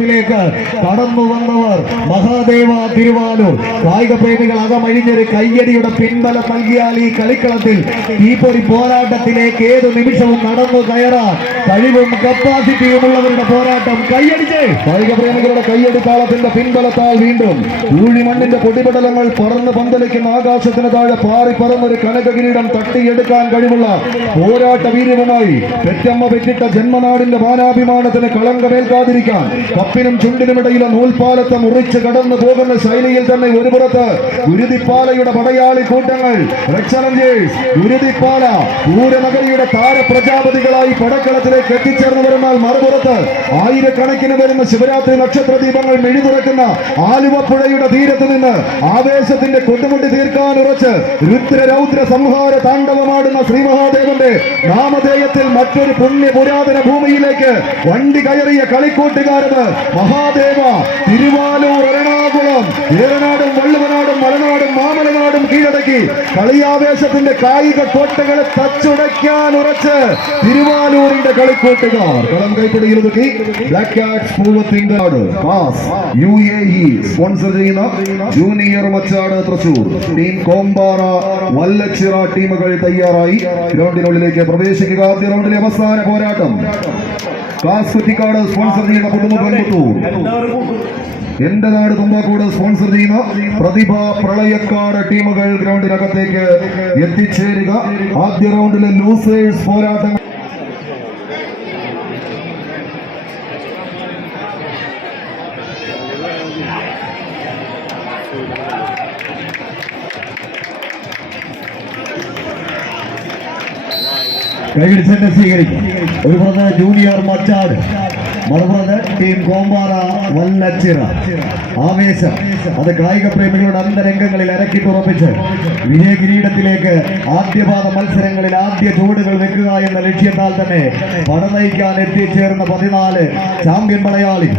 കളത്തിലേക്ക് കടന്നു വന്നവർ മഹാദേവ തിരുവാലൂർ. കായിക പ്രേമികൾ അകമഴിഞ്ഞൊരു കയ്യടിയുടെ പിൻബലം നൽകിയാൽ ഈ കളിക്കളത്തിൽ ഈ ഒരു പോരാട്ടത്തിലേക്ക് ഏതു നിമിഷവും കടന്നു കയറാൻ കഴിവും കപ്പാസിറ്റിയുമുള്ളവരുടെ പോരാട്ടം. കയ്യടിച്ച് കായിക പ്രേമികളുടെ കയ്യടി താളത്തിന്റെ പിൻബലത്താൽ വീണ്ടും ഊഴിമണ്ണിന്റെ പൊടിപടലങ്ങൾ പറന്ന് പന്തലിക്കുന്ന ആകാശത്തിന് താഴെ പാറി പറന്നൊരു കനക കിരീടം തട്ടിയെടുക്കാൻ കഴിവുള്ള പോരാട്ട വീര്യവുമായി പെറ്റമ്മ പെറ്റിട്ട ജന്മനാടിന്റെ മാനാഭിമാനത്തിന് കളങ്കമേൽക്കാതിരിക്കാൻ കപ്പിനും ചുണ്ടിനുമിടയിലെ നൂൽപാലത്തെ മുറിച്ച് കടന്നു പോകുന്ന ശൈലിയിൽ തന്നെ ഒരു പുറത്ത് ഗുരുതിപ്പാലയുടെ പടയാളി കൂട്ടങ്ങൾ ഗുരുതിപ്പാല പൂരനഗരിയുടെ താരപ്രജാപതികളായി പടക്കളത്തിലേക്ക് എത്തിച്ചേർന്ന് വരുന്നാൽ മറുപുറത്ത് ആയിരക്കണക്കിന് വരുന്ന ശിവരാത്രി നക്ഷത്ര ദീപങ്ങൾ മെഴിതുറക്കുന്ന ആലുവപ്പുഴയുടെ തീരത്ത് നിന്ന് ആവേശത്തിന്റെ കൊണ്ടുമുട്ടി തീർക്കാൻ ഉറച്ച് രുദ്രരൗദ്ര സംഹാര താണ്ഡവമാടുന്ന ശ്രീമഹാദേവന്റെ നാമധേയത്തിൽ മറ്റൊരു പുണ്യ പുരാതന ഭൂമിയിലേക്ക് വണ്ടി കയറിയ കളിക്കൂട്ടുകാരന് മഹാദേവ തിരുവാലൂർ, എറണാകുളം, ഏറനാടും വള്ളുവനാടും മലനാടും മാമലനാടും കീഴടക്കി കളിയാവേശത്തിന്റെ കായിക കോട്ടകളെ തച്ചുടയ്ക്കാൻ ഉറച്ച് തിരുവാലൂരിന്റെ കളിക്കൂട്ടുകാർ കളം കൈപ്പിടിയിൽ ഒതുക്കി ബ്ലാക്ക് കാറ്റ്സ് പൂവത്തിങ്കാട് UAE സ്പോൺസർ ചെയ്യുന്ന ജൂനിയർ മച്ചാട് തൃശൂർ ടീം കോമ്പാറ വല്ലച്ചിറ ടീമുകൾ തയ്യാറായി ഗ്രൗണ്ടിനുള്ളിലേക്ക് പ്രവേശിക്കുക. ആദ്യ റൗണ്ടിലെ അവസാന പോരാട്ടം കാസ്കുറ്റിക്കാട് സ്പോൺസർ ചെയ്യുന്ന പുതുമുഖൻപുത്തൂർ, എന്റെ നാട് തുമ്പാക്കോട് സ്പോൺസർ ചെയ്യുന്ന പ്രതിഭ പ്രളയക്കാട് ടീമുകൾ ഗ്രൗണ്ടിനകത്തേക്ക് എത്തിച്ചേരുക. ആദ്യ റൗണ്ടിലെ ലൂസേഴ്സ് പോരാട്ടം കൈപിടിച്ചെന്നെ സ്വീകരിക്കും. ഒരു പുറത്ത് ജൂനിയർ മച്ചാട്, മറുപുറത്ത് ടീം കോമ്പാറ വല്ലച്ചിറ. ആവേശം അത് കായിക പ്രേമികളുടെ അന്തരംഗങ്ങളിൽ അരക്കിട്ടുറപ്പിച്ച് വിജയ കിരീടത്തിലേക്ക് ആദ്യപാദ മത്സരങ്ങളിൽ ആദ്യ ചുവടുകൾ വെക്കുക എന്ന ലക്ഷ്യത്താൽ തന്നെ പടനയിക്കാൻ എത്തിച്ചേർന്ന 14 ചാമ്പ്യൻ പടയാളി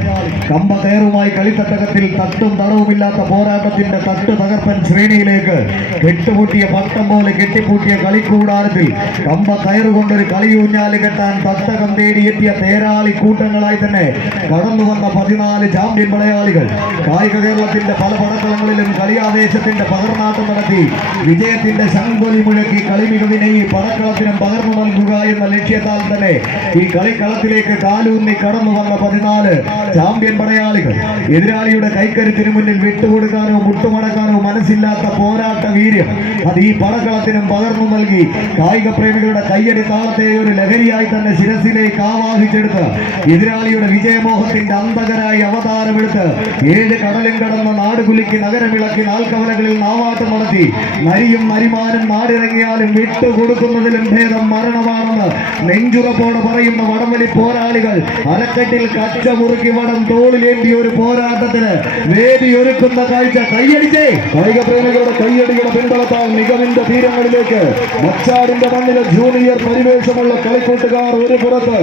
കമ്പ കയറുമായി കളിത്തട്ടകത്തിൽ തട്ടും തടവുമില്ലാത്ത പോരാട്ടത്തിന്റെ തട്ട് തകർപ്പൻ ശ്രേണിയിലേക്ക് കെട്ടുപൂട്ടിയ പട്ടം പോലെ കെട്ടിപ്പൂട്ടിയ കളിക്കൂടാരത്തിൽ കമ്പ കയറുകൊണ്ടൊരു കളിയൂഞ്ഞാല് കെട്ടാൻ തട്ടകം തേടിയെത്തിയ തേരാളി കൂട്ടങ്ങളായി തന്നെ കടന്നു വന്ന 14 ചാമ്പ്യൻ പടയാളികൾ കായിക കേരളത്തിന്റെ പല പടക്കളങ്ങളിലും കളിയാവേശത്തിന്റെ പകർന്നാട്ടം നടത്തി വിജയത്തിന്റെ ശംഖൊലി മുഴക്കി കളി മികവിനെ ഈ പടക്കളത്തിനും പകർന്നു നൽകുക എന്ന ലക്ഷ്യത്താൽ തന്നെ ഈ കളിക്കളത്തിലേക്ക് കാലൂന്നി കടന്നു വന്ന 14 ചാമ്പ്യൻ പടയാളികൾ എതിരാളിയുടെ കൈക്കരുത്തിന് മുന്നിൽ വിട്ടുകൊടുക്കാനോ മുട്ടുമടക്കാനോ മനസ്സില്ലാത്ത പോരാട്ട വീര്യം അത് ഈ പടക്കളത്തിനും പകർന്നു നൽകി കായിക പ്രേമികളുടെ കയ്യടി താളത്തെ ഒരു ലഹരിയായി തന്നെ ശിരസിലേക്ക് ആവാഹിച്ചെടുത്ത് എതിരാളിയുടെ വിജയമോഹത്തിന്റെ അന്തകരായി അവതാരമെടുത്ത് 7 കടലും കടന്ന നാടുകുലുക്കി നഗരമിളക്കി നാൽക്കവലകളിൽ നാവാട്ടം നടത്തി നരിയും നരിമാനും നാടിറങ്ങിയാലും വിട്ടുകൊടുക്കുന്നതിലും ഭേദം മരണമാണെന്ന് നെഞ്ചുറപ്പോടെ പറയുന്ന വടംവലി പോരാളികൾ അരക്കെട്ടിൽ കച്ച മുറുക്കി വടം തോളിലേന്തിയ ഒരു പോരാട്ടത്തിന് വേദിയൊരുക്കുന്ന കാഴ്ച. കയ്യടിച്ചേ കായിക പ്രേമികളുടെ കയ്യടിയുടെ പിൻബലത്താൽ മികവിന്റെ തീരങ്ങളിലേക്ക് മച്ചാടിന്റെ മണ്ണിലെ ജൂനിയർ പരിവേഷമുള്ള കളിക്കൂട്ടുകാർ ഒരു പുറത്ത്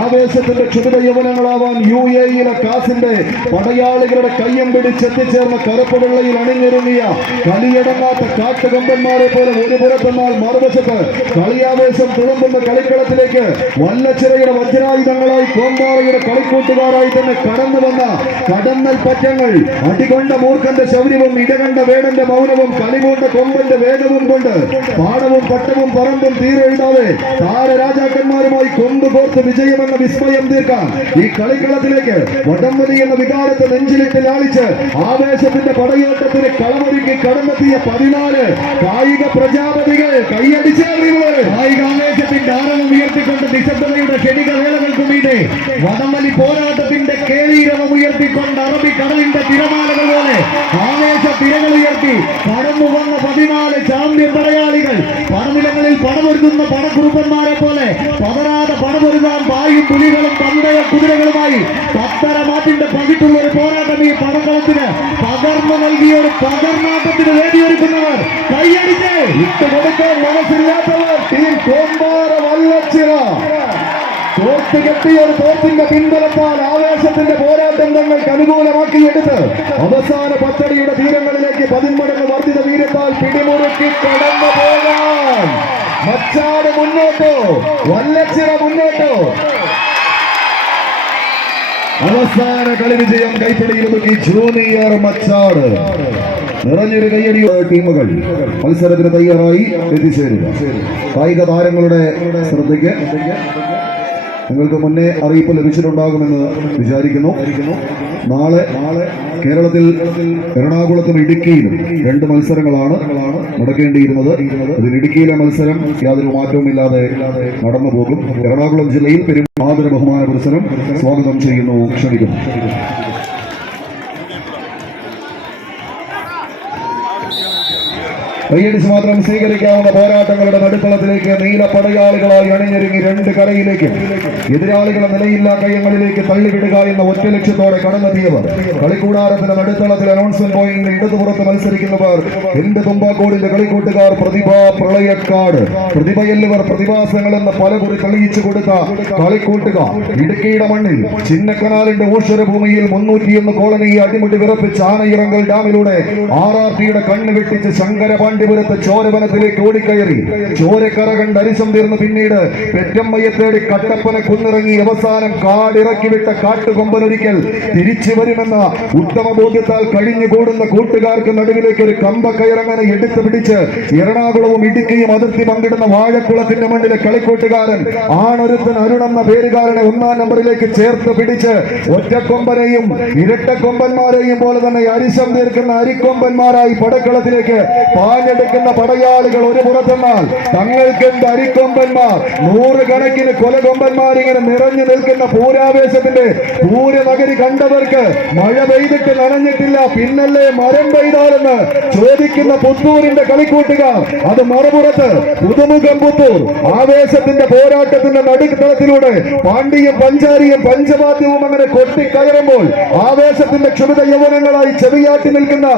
ആവേശത്തിന്റെ ക്ഷുഭിത യൗവനങ്ങളാവാൻ UAE-യിലെ കാസിന്റെ പടയാളികളുടെ കയ്യം പിടിച്ചെത്തിച്ചേർന്ന കറുപ്പ് വെള്ളയിൽ അണിഞ്ഞൊരുങ്ങിയ കളിയടങ്ങാത്ത കാട്ടുകമ്പന്മാരെ പോലെ ഒരു പുറത്തെന്നാൽ മറുവശത്ത് കളിയാവേശം തുളുമ്പുന്ന കളിക്കളത്തിലേക്ക് വല്ലച്ചിറയുടെ വജ്രായുധങ്ങളായി കോമ്പാറയുടെ കളിക്കൂട്ടുകാരായി തന്നെ കടന്നു വന്ന കടന്നൽ പറ്റങ്ങൾ അടികൊണ്ട മൂർഖന്റെ ശൗര്യവും ഇടകണ്ട വേടന്റെ മൗനവും കളിമൂണ്ട കൊമ്പന്റെ വേഗവും കൊണ്ട് പാടവും പട്ടവും പറമ്പും തീരെഴുതാതെ താരരാജാക്കന്മാരുമായി കൊമ്പ് കോർത്ത് വിജയമെന്ന വിസ്മയം തീർക്കാൻ ഈ കളിക്കളത്തിലേക്ക് വടംവലി എന്ന വികാരത്തെ നെഞ്ചിലിട്ട് ലാളിച്ച് ആവേശത്തിന്റെ പടയോട്ടത്തിന് കളമൊരുക്കി കടന്നെത്തിയ 14 കായിക പ്രജാപതികൾ കൈയടിച്ച് കായികാവേശത്തിന്റെ ആരവം ഉയർത്തിക്കൊണ്ട് നിശബ്ദതയുടെ ക്ഷണിക വേളകൾക്കും മീതെ വടംവലി പോരാട്ടത്തിന്റെ കേളീരവം ഉയർത്തിക്കൊണ്ട് അറബിക്കടലിന്റെ തിരമാലകൾ പോലെ ആവേശ തിരകൾ ഉയർത്തി കടന്നു വന്ന 14 ചാമ്പ്യൻ പടയാളികൾ പടനിലങ്ങളിൽ പടമൊരുക്കുന്ന പടക്കുറുപ്പന്മാരെ പോലെ പതരാതെ പടമൊരുതാൻ പായും പുലികളും പന്തയ കുതിരകളുമായി 10 മാറ്റിന്റെ പകിട്ടുള്ള ഒരു പോരാട്ടം ഈ പടക്കളത്തിന് പകർന്നു നൽകിയ ഒരു പകർന്നാട്ടത്തിന് വേദിയൊരുക്കുന്നവർ കൈയടിച്ച് ഇട്ടുകൊടുക്കാൻ മനസ്സില്ലാത്തവർ ടീം കോമ്പാറ വല്ലച്ചിറ തോർത്ത് കെട്ടിയ ഒരു തോർത്തിന്റെ പിൻബലത്താൽ ആവേശത്തിന്റെ പോരാട്ടം തങ്ങൾക്ക് അനുകൂലമാക്കിയെടുത്ത് അവസാന പത്തടിയുടെ തീരങ്ങളിലേക്ക് 10 മടങ്ങ് വർദ്ധിത വീര്യത്താൽ പിടിമുറുക്കി കടന്നു പോകാൻ മച്ചാട് മുന്നോട്ടോ വല്ലച്ചിറ മുന്നോട്ടോ അവസാന കളി വിജയം കൈപ്പിടിയിൽ ജൂനിയർ മച്ചാട്. നിറഞ്ഞൊരു കയ്യടി. ടീമുകൾ മത്സരത്തിന് തയ്യാറായി എത്തിച്ചേരുക. കായിക താരങ്ങളുടെ ശ്രദ്ധയ്ക്ക് നിങ്ങൾക്ക് മുന്നേ അറിയിപ്പ് ലഭിച്ചിട്ടുണ്ടാകുമെന്ന് വിചാരിക്കുന്നു. നാളെ കേരളത്തിൽ എറണാകുളത്തും ഇടുക്കിയിലും 2 മത്സരങ്ങളാണ് നടക്കേണ്ടിയിരുന്നത്. ഇതിൽ ഇടുക്കിയിലെ മത്സരം യാതൊരു മാറ്റവുമില്ലാതെ നടന്നു പോകും. എറണാകുളം ജില്ലയിൽ ആദര ബഹുമാന പുരസ്സരം സ്വാഗതം ചെയ്യുന്നു, ക്ഷണിക്കുന്നു. കൈയടിച്ച് മാത്രം സ്വീകരിക്കാവുന്ന പോരാട്ടങ്ങളുടെ നടുത്തളത്തിലേക്ക് നീല പടയാളികളായി അണിഞ്ഞൊരുങ്ങി 2 കരയിലേക്ക് എതിരാളികളെ നിലയില്ലാ കയ്യങ്ങളിലേക്ക് തള്ളിവിടുക എന്ന ഒറ്റ ലക്ഷ്യത്തോടെ കടന്നെത്തിയവർ കളിക്കൂടാരത്തിന്റെ നടുത്തളത്തിൽ അനൗൺസ്മെന്റ് പോയിന്റ് ഇടതുപുറത്ത് മത്സരിക്കുന്നവർ എന്റെ തുമ്പാക്കോടിന്റെ കളിക്കൂട്ടുകാർ പ്രതിഭ പ്രളയക്കാട്. പ്രതിഭയെല്ലുവർ പ്രതിഭാസങ്ങൾ എന്ന പലകുറി തെളിയിച്ചു കൊടുത്ത കളിക്കൂട്ടുകാർ ഇടുക്കിയുടെ മണ്ണിൽ ചിന്നക്കനാലിന്റെ ഊഷരഭൂമിയിൽ 301 കോളനിയെ അടിമുടി വിറപ്പിച്ച് ആനയിറങ്കൽ ഡാമിലൂടെ RRTയുടെ കണ്ണ് വെട്ടിച്ച് ശങ്കരപാണ്ഡ്യ ചോരവനത്തിലേക്ക് ഓടിക്കയറി ചോരക്കറ കണ്ട് അരിശം തീർന്ന് പിന്നീട് പെറ്റമ്മയെ തേടി കട്ടപ്പന കുന്നിറങ്ങി അവസാനം കാടിറക്കി വിട്ട കാട്ടുകൊമ്പനൊരിക്കൽ തിരിച്ചു വരുമെന്ന ഉത്തമ ബോധ്യത്താൽ കഴിഞ്ഞുകൂടുന്ന കൂട്ടുകാർക്ക് നടുവിലേക്ക് ഒരു കമ്പക്കയറങ്ങനെ എടുത്തു പിടിച്ച് എറണാകുളവും ഇടുക്കിയും അതിർത്തി പങ്കിടുന്ന വാഴക്കുളത്തിന്റെ മണ്ണിലെ കളിക്കൂട്ടുകാരൻ ആണൊരുത്തൻ അരുൺ എന്ന പേരുകാരനെ 1-ാം നമ്പറിലേക്ക് ചേർത്ത് പിടിച്ച് ഒറ്റക്കൊമ്പനെയും ഇരട്ടക്കൊമ്പന്മാരെയും പോലെ തന്നെ അരിശം തീർക്കുന്ന അരിക്കൊമ്പന്മാരായി പടക്കളത്തിലേക്ക് പാഞ്ഞെടുക്കുന്ന പടയാളികൾ ഒരു പുറത്തെന്നാൽ തങ്ങൾക്ക് അരിക്കൊമ്പന്മാർ 100 കണക്കിന് കൊലകൊമ്പന്മാർ ഇങ്ങനെ നിറഞ്ഞു നിൽക്കുന്ന പൂരാവേശത്തിന്റെ പൂരനഗരി കണ്ടവർക്ക് മഴ പെയ്തിട്ട് നനഞ്ഞിട്ടില്ല, പിന്നല്ലേ മരം പെയ്താലെന്ന് ചോദിക്കുന്ന പുത്തൂരിന്റെ കളിക്കൂട്ടുകാർ. അത് മറുപുറത്ത് പുതുമുഖം പുത്തൂർ ആവേശത്തിന്റെ പോരാട്ടത്തിന്റെ നടുത്തളത്തിലൂടെ പാണ്ഡ്യയും പഞ്ചാരിയും പഞ്ചവാദ്യവും അങ്ങനെ കൊട്ടിക്കയറുമ്പോൾ ആവേശത്തിന്റെ ക്ഷുഭിത യൗവനങ്ങളായി ചെവിയാട്ടി നിൽക്കുന്ന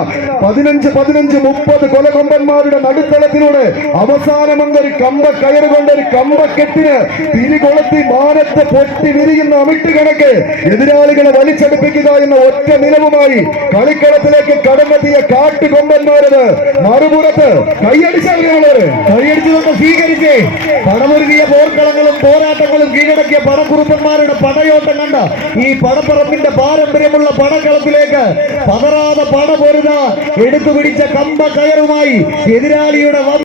15-30 കൊലകൊമ്പന്മാരുടെ നടുത്തളത്തിലൂടെ അവസാനം ഒരു കമ്പ കയറുകൊണ്ട് ഒരു കമ്പക്കെട്ടിന് തിരികൊളുത്തി മാനത്ത് പൊട്ടി വിരിയുന്ന അമിട്ട് കണക്ക് എതിരാളികളെ വലിച്ചടുപ്പിക്കുക എന്ന ഒറ്റ നിലവുമായി കളിക്കളത്തിലേക്ക് കടന്നെത്തിയ കാട്ടുകൊമ്പന്മാരത് മറുപുറത്ത് കൈയടിച്ചുകൊണ്ട് സ്വീകരിച്ച് പടമൊരുങ്ങിയ പോർക്കളങ്ങളും പോരാട്ടങ്ങളും കീഴടക്കിയ പടക്കുറുപ്പന്മാരുടെ പടയോട്ടം കണ്ട ഈ പടപ്പറപ്പിന്റെ പാരമ്പര്യമുള്ള പടക്കളത്തിലേക്ക് പതറാതെ പടപൊരുത എടുത്തുപിടിച്ച കമ്പ കയറുമായി എതിരാളിയുടെ